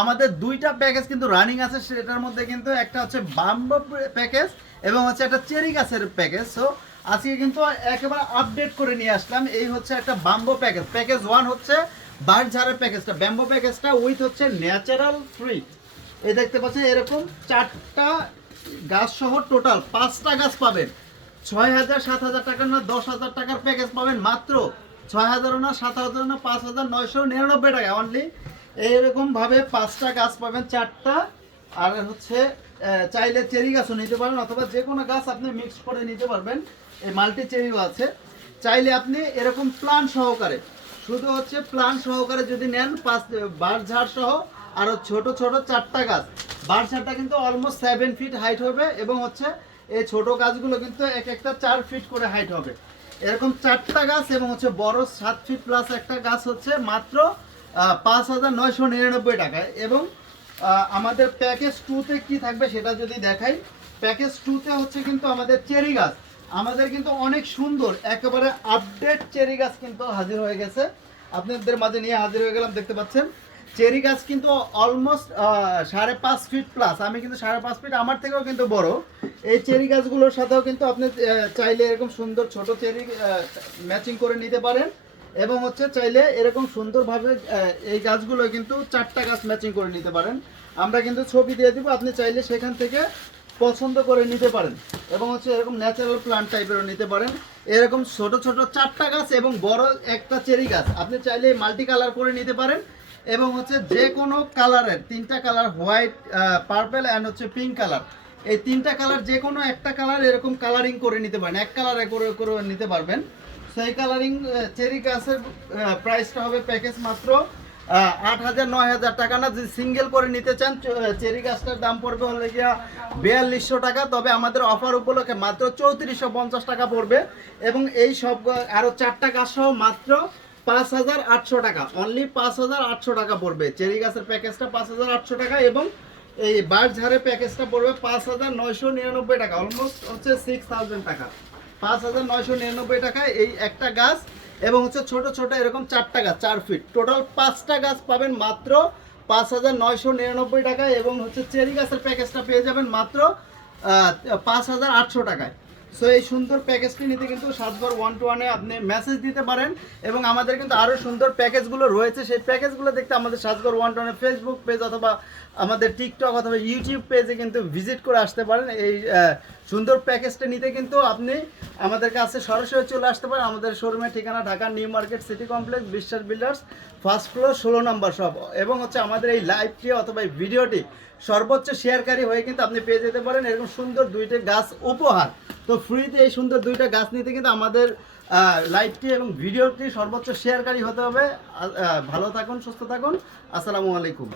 আমাদের দুইটা প্যাকেজ কিন্তু রানিং আছে, সেটার মধ্যে কিন্তু একটা হচ্ছে বাম্বো প্যাকেজ এবং হচ্ছে একটা চেরি গাছের প্যাকেজ। সো আজকে কিন্তু একেবারে আপডেট করে নিয়ে আসলাম। এই হচ্ছে একটা বাম্বো প্যাকেজ, প্যাকেজ 1 হচ্ছে বাঁশঝাড়ের প্যাকেজটা, ব্যাম্বো প্যাকেজটা উইথ হচ্ছে ন্যাচারাল ফ্রি। এই দেখতে পাচ্ছেন এরকম 4টা গাছ সহ টোটাল 5টা গাছ পাবেন। 6,000 7,000 টাকার না 10,000 টাকার প্যাকেজ পাবেন মাত্র 6,000 না 7,000 না 5,999 টাকা অনলি। এইরকম ভাবে 5টা গাছ পাবেন, 4টা। আর হচ্ছে চাইলে চেরি গাছও নিতে পারেন অথবা যে কোনো গাছ আপনি মিক্স করে নিতে পারবেন। এই মাল্টি চেরিও আছে। চাইলে আপনি এরকম প্লান সহকারে, শুধু হচ্ছে প্লান সহকারে যদি নেন, 5 বাঁশঝাড় সহ আরও ছোট ছোট 4টা গাছ। বাঁশঝাড়টা কিন্তু অলমোস্ট 7 ফিট হাইট হবে এবং হচ্ছে এই ছোট গাছগুলো কিন্তু এক একটা 4 ফিট করে হাইট হবে। এরকম 4টা গাছ এবং হচ্ছে বড় 7 ফিট প্লাস একটা গাছ হচ্ছে মাত্র 5,999 টাকায়। এবং আমাদের প্যাকেজ 2তে কি থাকবে সেটা যদি দেখাই, প্যাকেজ 2তে হচ্ছে কিন্তু আমাদের চেরি গাছ, আমাদের কিন্তু অনেক সুন্দর একেবারে আপডেট চেরি গাছ কিন্তু হাজির হয়ে গেছে, আপনাদের মাঝে নিয়ে হাজির হয়ে গেলাম। দেখতে পাচ্ছেন চেরি গাছ কিন্তু অলমোস্ট 5.5 ফিট প্লাস, আমি কিন্তু 5.5 ফিট, আমার থেকেও কিন্তু বড়। এই চেরি গাছগুলোর সাথেও কিন্তু আপনি চাইলে এরকম সুন্দর ছোট চেরি ম্যাচিং করে নিতে পারেন এবং হচ্ছে চাইলে এরকম সুন্দরভাবে এই গাছগুলো কিন্তু 4টা গাছ ম্যাচিং করে নিতে পারেন। আমরা কিন্তু ছবি দিয়ে দিব, আপনি চাইলে সেখান থেকে পছন্দ করে নিতে পারেন এবং হচ্ছে এরকম ন্যাচারাল প্লান্ট টাইপেরও নিতে পারেন। এরকম ছোট ছোট 4টা গাছ এবং বড় একটা চেরি গাছ আপনি চাইলে মাল্টি কালার করে নিতে পারেন এবং হচ্ছে যে কোনো কালারের 3টা কালার, হোয়াইট, পার্পল অ্যান্ড হচ্ছে পিঙ্ক কালার, এই 3টা কালার যে কোনো একটা কালার এরকম কালারিং করে নিতে পারেন, এক কালারে করে করে নিতে পারবেন। সেই কালারিং চেরি গাছের প্রাইসটা হবে প্যাকেজ মাত্র 8,000 9,000 টাকা না। যদি সিঙ্গেল করে নিতে চান চেরি গাছটার দাম পড়বে হলে গিয়া 4200 টাকা, তবে আমাদের অফার উপলক্ষে মাত্র 3450 টাকা পড়বে এবং এই সব আরও 4টা গাছ সহ মাত্র 5,800 টাকা, অনলি 5,800 টাকা পড়বে। চেরি গাছের প্যাকেজটা 5,800 টাকা এবং এই বাঁশঝাড়ের প্যাকেজটা পড়বে 5,999 টাকা, অলমোস্ট হচ্ছে 6,000 টাকা। 5,999 টাকায় এই একটা গাছ এবং হচ্ছে ছোট ছোট এরকম 4টা গাছ 4 ফিট, টোটাল 5টা গাছ পাবেন মাত্র 5,999 টাকায় এবং হচ্ছে চেরি গাছের প্যাকেজটা পেয়ে যাবেন মাত্র 5,800 টাকায়। সো এই সুন্দর প্যাকেজটি নিতে কিন্তু সাজঘর 121-এ আপনি মেসেজ দিতে পারেন এবং আমাদের কিন্তু আরও সুন্দর প্যাকেজগুলো রয়েছে। সেই প্যাকেজগুলো দেখতে আমাদের সাজঘর 121-এর ফেসবুক পেজ অথবা আমাদের টিকটক অথবা ইউটিউব পেজে কিন্তু ভিজিট করে আসতে পারেন। এই সুন্দর প্যাকেজটা নিতে কিন্তু আপনি আমাদের কাছে সরাসরি চলে আসতে পারেন। আমাদের শোরুমের ঠিকানা Dhaka new market city complex, বিশ্বাস বিল্ডার্স, ফার্স্ট ফ্লোর, 16 নম্বর শপ। এবং হচ্ছে আমাদের এই লাইভটি অথবা এই ভিডিওটি সর্বোচ্চ শেয়ারকারী হয়ে কিন্তু আপনি পেয়ে যেতে পারেন এরকম সুন্দর 2টি গাছ উপহার। তো ফ্রিতে এই সুন্দর 2টা গাছ নিতে কিন্তু আমাদের লাইভটি এবং ভিডিওটি সর্বোচ্চ শেয়ারকারী হতে হবে। ভালো থাকুন, সুস্থ থাকুন, আসসালামু আলাইকুম।